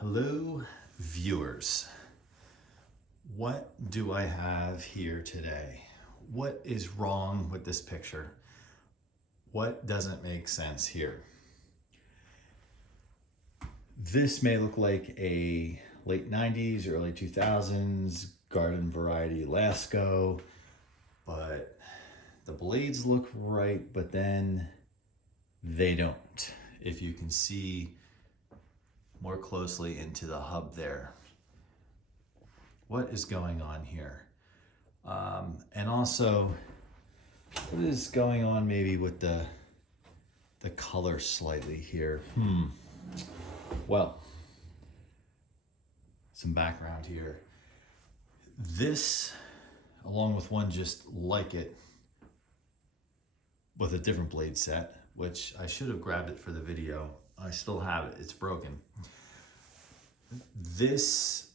Hello, viewers. What do I have here today? What is wrong with this picture? What doesn't make sense here? This may look like a late 90s, early 2000s garden variety Lasko, but the blades look right, but then they don't. If you can see more closely into the hub there. What is going on here? And also, what is going on maybe with the color slightly here? Well, some background here. This, along with one just like it, with a different blade set, which I should have grabbed it for the video. I still have it, it's broken. This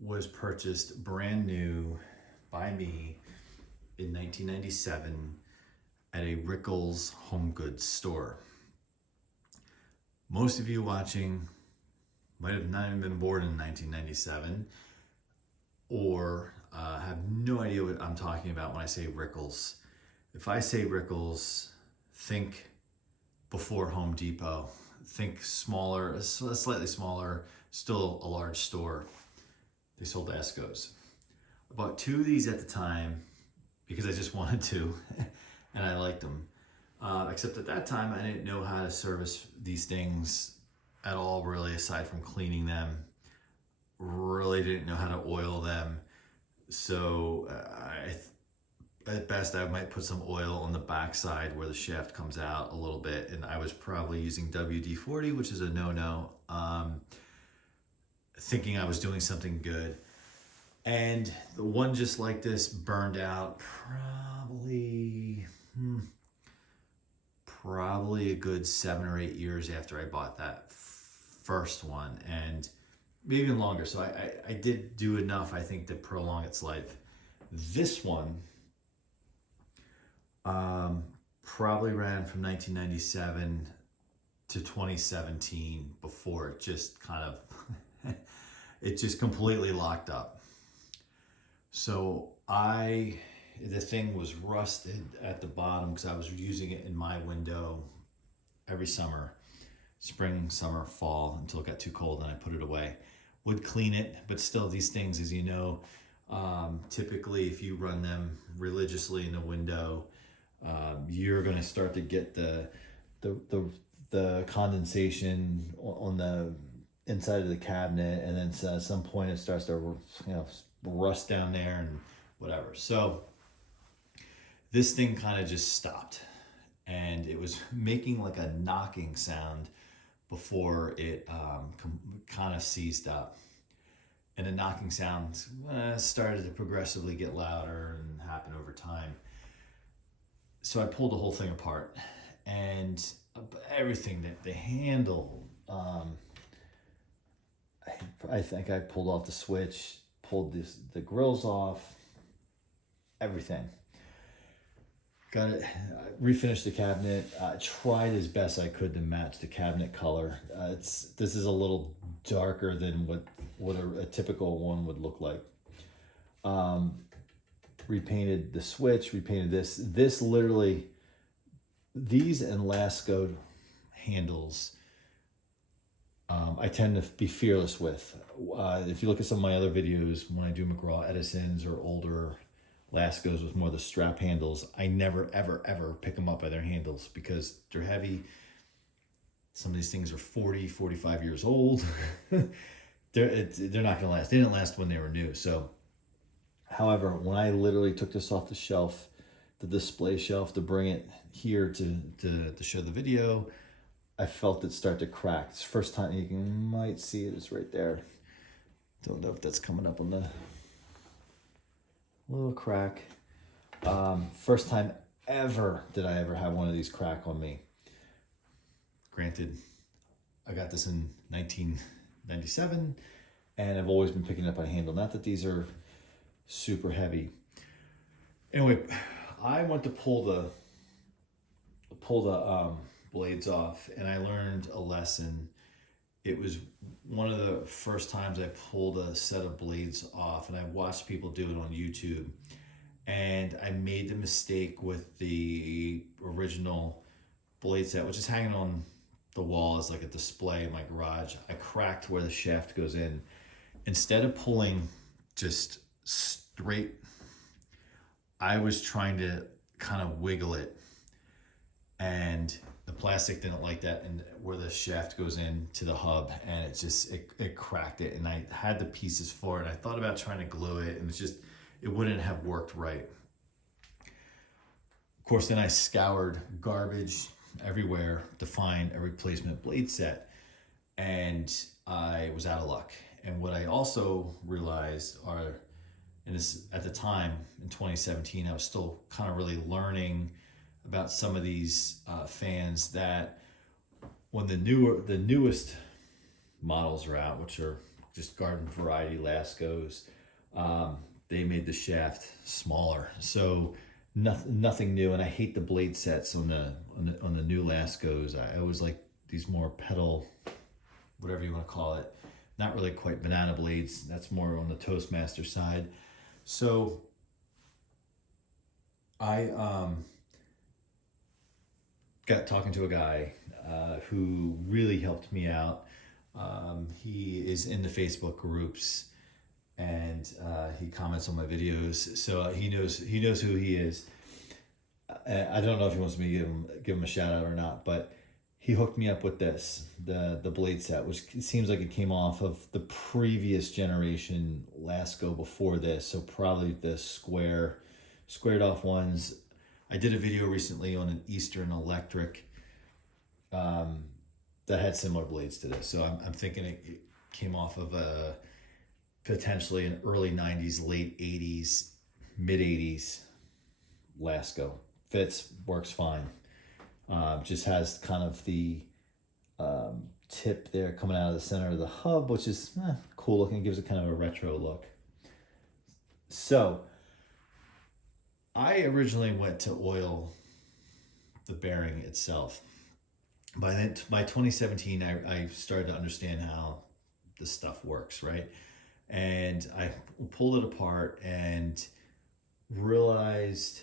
was purchased brand new by me in 1997 at a Rickles home goods store. Most of you watching might have not even been born in 1997 or have no idea what I'm talking about when I say Rickles. If I say Rickles, think before Home Depot. Think smaller, slightly smaller, still a large store. They sold Laskos. I bought two of these at the time because I just wanted to, and I liked them. Except at that time, I didn't know how to service these things at all, really, aside from cleaning them. Really didn't know how to oil them. So at best, I might put some oil on the backside where the shaft comes out a little bit, and I was probably using WD-40, which is a no-no, thinking I was doing something good. And the one just like this burned out probably a good 7 or 8 years after I bought that first one, and maybe even longer. So I did do enough, I think, to prolong its life. This one probably ran from 1997 to 2017 before it just kind of it just completely locked up. So the thing was rusted at the bottom because I was using it in my window every summer, spring, summer, fall, until it got too cold and I put it away. Would clean it, but still these things, as you know, typically if you run them religiously in the window, you're going to start to get the condensation on the inside of the cabinet, and then at some point it starts to rust down there and whatever. So this thing kind of just stopped, and it was making like a knocking sound before it kind of seized up, and the knocking sound started to progressively get louder and happen over time. So I pulled the whole thing apart, and everything, that the handle, I think I pulled off the switch, pulled the grills off, everything. Got it, refinished the cabinet, tried as best I could to match the cabinet color. This is a little darker than what a typical one would look like. Repainted the switch, repainted this literally, these and Lasko handles, I tend to be fearless with. If you look at some of my other videos, when I do McGraw Edisons or older Laskos with more of the strap handles, I never, ever, ever pick them up by their handles because they're heavy. Some of these things are 40, 45 years old. They're not going to last. They didn't last when they were new. So, however, when I literally took this off the shelf, the display shelf, to bring it here to show the video, I felt it start to crack. It's the first time you might see it. It's right there. Don't know if that's coming up on the little crack. First time ever did I ever have one of these crack on me. Granted, I got this in 1997, and I've always been picking up a handle. Not that these are super heavy. Anyway, I went to pull the blades off, and I learned a lesson. It was one of the first times I pulled a set of blades off, and I watched people do it on YouTube. And I made the mistake with the original blade set, which is hanging on the wall as like a display in my garage. I cracked where the shaft goes in. Instead of pulling just straight, I was trying to kind of wiggle it, and the plastic didn't like that, and where the shaft goes in to the hub, and it cracked it, and I had the pieces for it. I thought about trying to glue it, and it wouldn't have worked right. Of course, then I scoured garbage everywhere to find a replacement blade set, and I was out of luck. And what I also realized and this at the time in 2017, I was still kind of really learning about some of these fans, that when the newest models are out, which are just garden variety Laskos, they made the shaft smaller. So nothing new, and I hate the blade sets on the new Laskos. I always like these more pedal, whatever you want to call it, not really quite banana blades. That's more on the Toastmaster side. So I got talking to a guy who really helped me out. He is in the Facebook groups, and he comments on my videos, so he knows who he is. I don't know if he wants me to give him a shout out or not, but he hooked me up with the blade set, which seems like it came off of the previous generation Lasko before this, so probably the squared off ones. I did a video recently on an Eastern Electric that had similar blades to this, so I'm thinking it came off of potentially an early 90s, late 80s, mid 80s Lasko. Fits, works fine. Just has kind of the tip there coming out of the center of the hub, which is cool looking, gives it kind of a retro look. So I originally went to oil the bearing itself. By 2017, I started to understand how this stuff works, right? And I pulled it apart and realized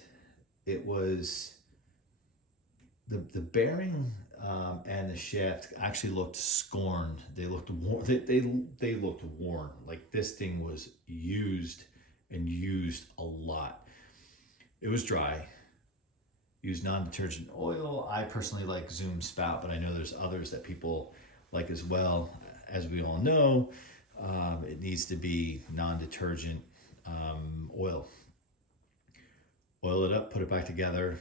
it was the bearing and the shaft actually looked scorned. They looked worn. They looked worn. Like this thing was used a lot. It was dry. Used non-detergent oil. I personally like Zoom Spout, but I know there's others that people like as well. As we all know, it needs to be non-detergent oil. Oil it up, put it back together,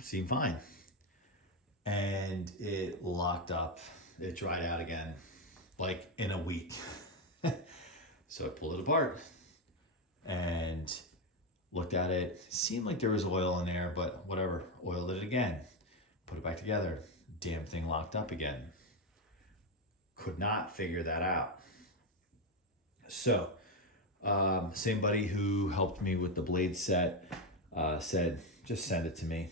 seemed fine. And it locked up. It dried out again, like in a week. So I pulled it apart and looked at it. Seemed like there was oil in there, but whatever. Oiled it again. Put it back together. Damn thing locked up again. Could not figure that out. So, same buddy who helped me with the blade set said, just send it to me.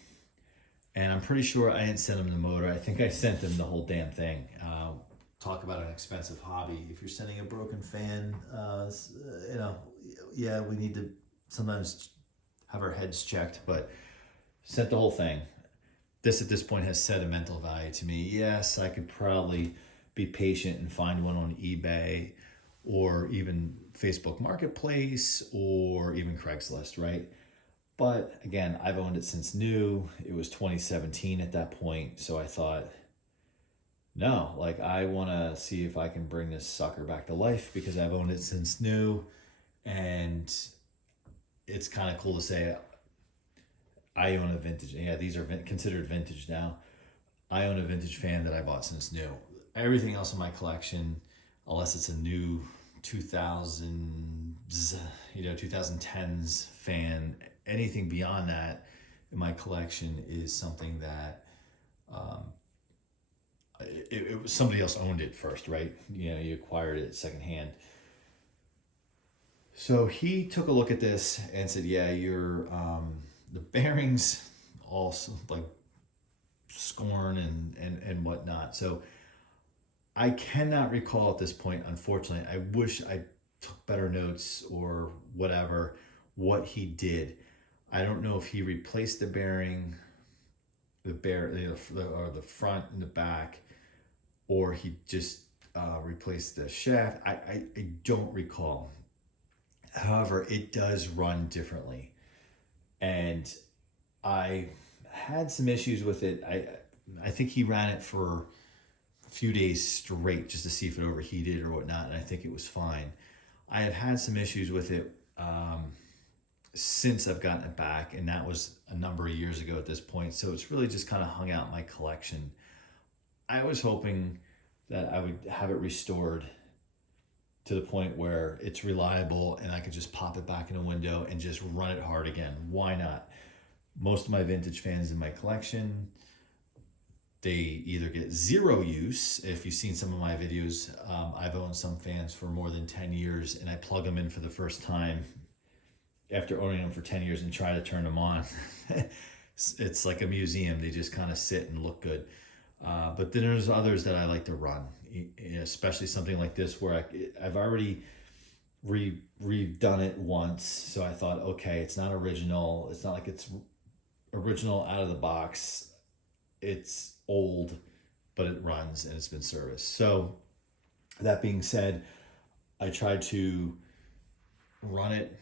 And I'm pretty sure I didn't send him the motor. I think I sent him the whole damn thing. Talk about an expensive hobby. If you're sending a broken fan, yeah, we need to sometimes have our heads checked, but sent the whole thing. This at this point has sentimental value to me. Yes, I could probably be patient and find one on eBay or even Facebook Marketplace or even Craigslist, right? But again, I've owned it since new. It was 2017 at that point. So I thought, no, like I want to see if I can bring this sucker back to life because I've owned it since new. And it's kind of cool to say I own a vintage. Yeah, these are considered vintage now. I own a vintage fan that I bought since new. Everything else in my collection, unless it's a new 2010s fan, anything beyond that in my collection is something that it was somebody else owned it first, right? You know, you acquired it secondhand. So he took a look at this and said, yeah, your the bearings also like scorn and whatnot. So I cannot recall at this point, unfortunately. I wish I took better notes or whatever, what he did. I don't know if he replaced the bearing, or the front and the back, or he just replaced the shaft. I don't recall. However, it does run differently. And I had some issues with it. I think he ran it for a few days straight just to see if it overheated or whatnot, and I think it was fine. I have had some issues with it since I've gotten it back, and that was a number of years ago at this point. So it's really just kind of hung out in my collection. I was hoping that I would have it restored to the point where it's reliable and I could just pop it back in a window and just run it hard again. Why not? Most of my vintage fans in my collection, they either get zero use. If you've seen some of my videos, I've owned some fans for more than 10 years, and I plug them in for the first time after owning them for 10 years and try to turn them on. It's like a museum. They just kind of sit and look good. But then there's others that I like to run, especially something like this where I've already redone it once. So I thought, okay, it's not original. It's not like it's original out of the box. It's old, but it runs and it's been serviced. So that being said, I tried to run it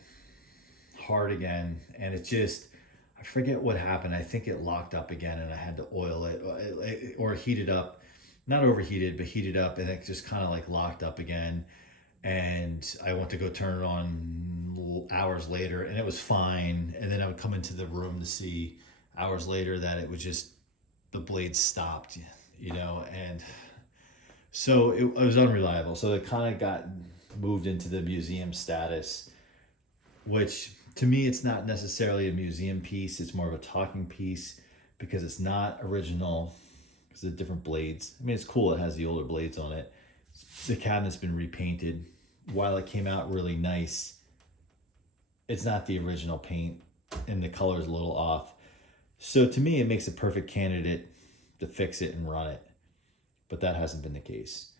hard again, and it just, I forget what happened. I think it locked up again and I had to oil it or heat it up. Not overheated, but heated up, and it just kind of like locked up again. And I went to go turn it on hours later and it was fine. And then I would come into the room to see hours later that it was just, the blade stopped, and so it was unreliable. So it kind of got moved into the museum status, which to me, it's not necessarily a museum piece. It's more of a talking piece because it's not original. Because of the different blades. I mean, it's cool. It has the older blades on it. The cabinet's been repainted. While it came out really nice, it's not the original paint, and the color's a little off. So to me, it makes a perfect candidate to fix it and run it. But that hasn't been the case.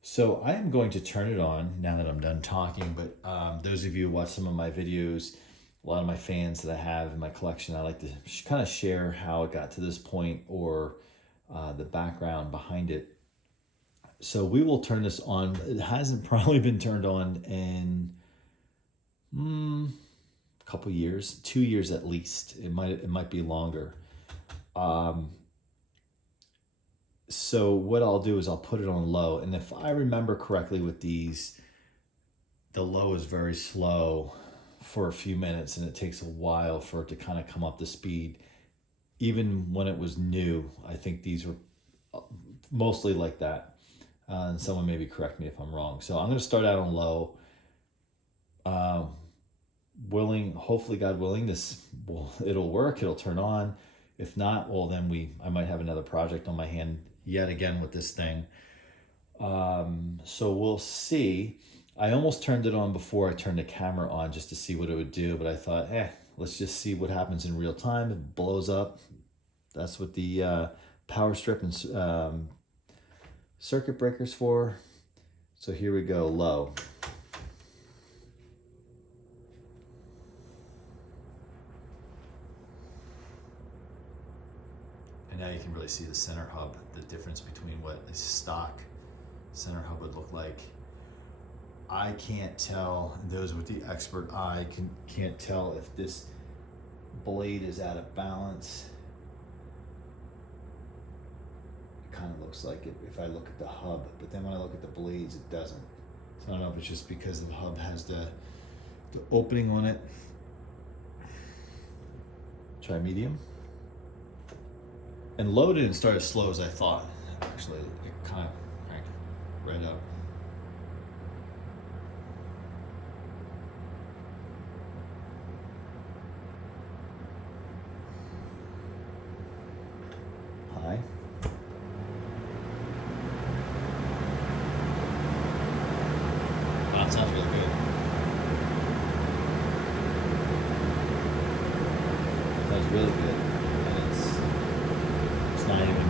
So I am going to turn it on now that I'm done talking. But those of you who watch some of my videos, a lot of my fans that I have in my collection, I like to kind of share how it got to this point, or the background behind it. So we will turn this on. It hasn't probably been turned on in a couple years, 2 years at least. It might be longer. So what I'll do is I'll put it on low, and if I remember correctly with these, the low is very slow for a few minutes, and it takes a while for it to kind of come up to speed. Even when it was new, I think these were mostly like that. And someone maybe correct me if I'm wrong. So I'm going to start out on low. Hopefully, God willing, it'll work. It'll turn on. If not, well, then I might have another project on my hand yet again with this thing. So we'll see. I almost turned it on before I turned the camera on just to see what it would do, but I thought, let's just see what happens in real time. It blows up. That's what the power strip and circuit breaker's for. So here we go, low. And now you can really see the center hub, the difference between what a stock center hub would look like. I can't tell, and those with the expert eye can't tell if this blade is out of balance. It kind of looks like it if I look at the hub, but then when I look at the blades, it doesn't. So I don't know if it's just because the hub has the opening on it. Try medium. And low didn't start as slow as I thought. Actually, it kind of cranked right up. High. Wow, it sounds really good. That's really good. And it's not even moving.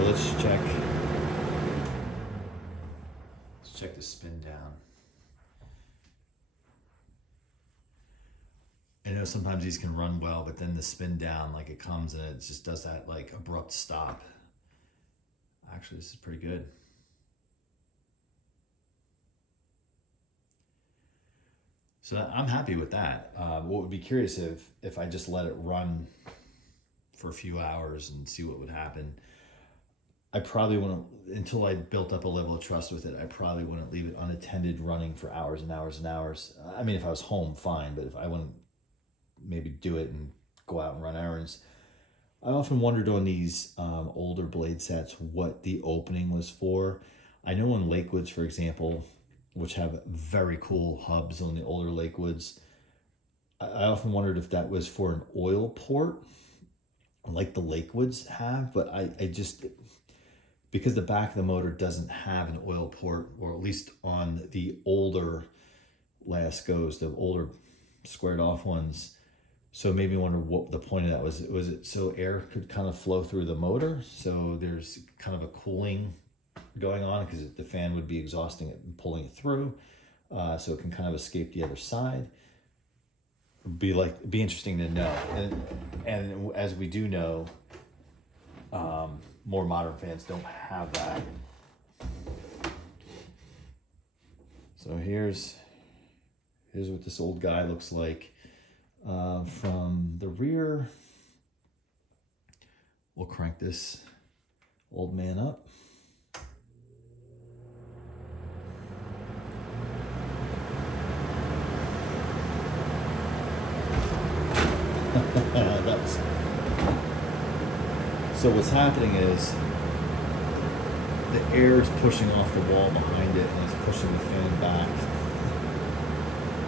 So let's check the spin down. I know sometimes these can run well, but then the spin down, like it comes and it just does that like abrupt stop. Actually, this is pretty good. So I'm happy with that. What would be curious if I just let it run for a few hours and see what would happen. I probably wouldn't, until I built up a level of trust with it, I probably wouldn't leave it unattended running for hours and hours and hours. I mean, if I was home, fine, but if I wouldn't maybe do it and go out and run errands. I often wondered on these older blade sets what the opening was for. I know on Lakewoods, for example, which have very cool hubs on the older Lakewoods, I often wondered if that was for an oil port, like the Lakewoods have, but I just, because the back of the motor doesn't have an oil port, or at least on the older Laskos, the older squared off ones, so it made me wonder what the point of that was. Was it so air could kind of flow through the motor? So there's kind of a cooling going on because the fan would be exhausting it and pulling it through. So it can kind of escape the other side. Be interesting to know. And as we do know, more modern fans don't have that. So here's what this old guy looks like. From the rear, we'll crank this old man up. So what's happening is the air is pushing off the wall behind it and it's pushing the fan back.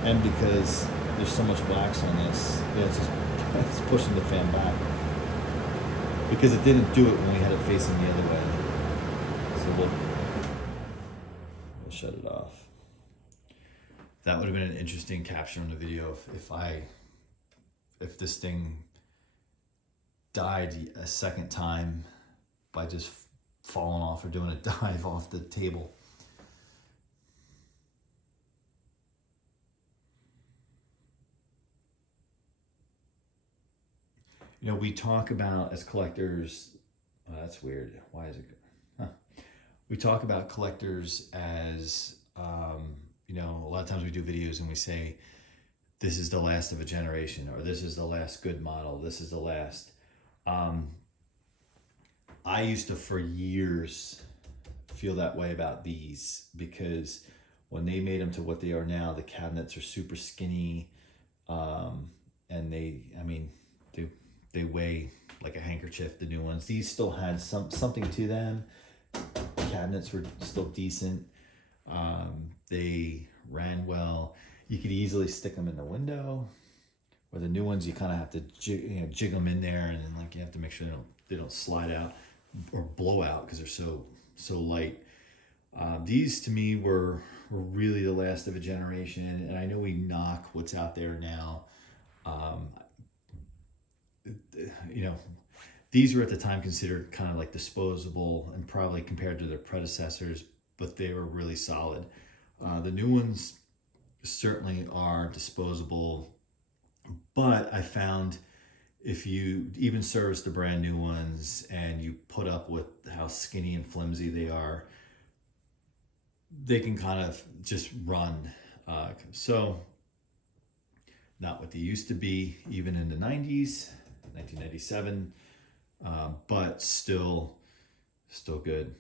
And because there's so much wax on this, it's pushing the fan back. Because it didn't do it when we had it facing the other way. So we'll shut it off. That would have been an interesting capture on the video if this thing died a second time by just falling off or doing a dive off the table. You know, we talk about as collectors, that's weird. Why is it? Huh. We talk about collectors as, you know, a lot of times we do videos and we say, this is the last of a generation, or this is the last good model. This is the last. I used to, for years, feel that way about these because when they made them to what they are now, the cabinets are super skinny. And they weigh like a handkerchief, the new ones. These still had something to them. Cabinets were still decent. They ran well. You could easily stick them in the window. Where the new ones, you kind of have to jig them in there, and then like you have to make sure they don't slide out or blow out because they're so light. These to me were really the last of a generation, and I know we knock what's out there now. You know, these were at the time considered kind of like disposable and probably compared to their predecessors, but they were really solid. The new ones certainly are disposable, but I found if you even service the brand new ones and you put up with how skinny and flimsy they are, they can kind of just run. So not what they used to be even in the 90s. 1997, but still good.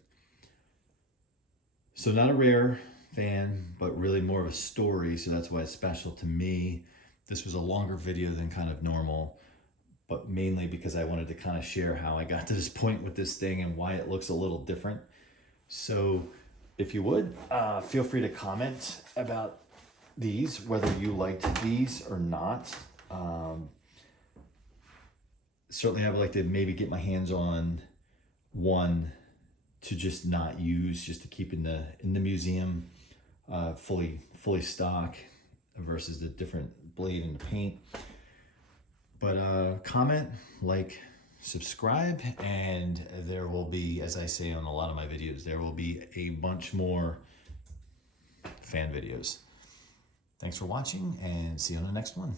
So not a rare fan, but really more of a story. So that's why it's special to me. This was a longer video than kind of normal, but mainly because I wanted to kind of share how I got to this point with this thing and why it looks a little different. So if you would, feel free to comment about these, whether you liked these or not. Certainly I would like to maybe get my hands on one to just not use, just to keep in the museum, fully stock versus the different blade and paint. But comment, like, subscribe, and there will be, as I say on a lot of my videos, there will be a bunch more fan videos. Thanks for watching, and see you on the next one.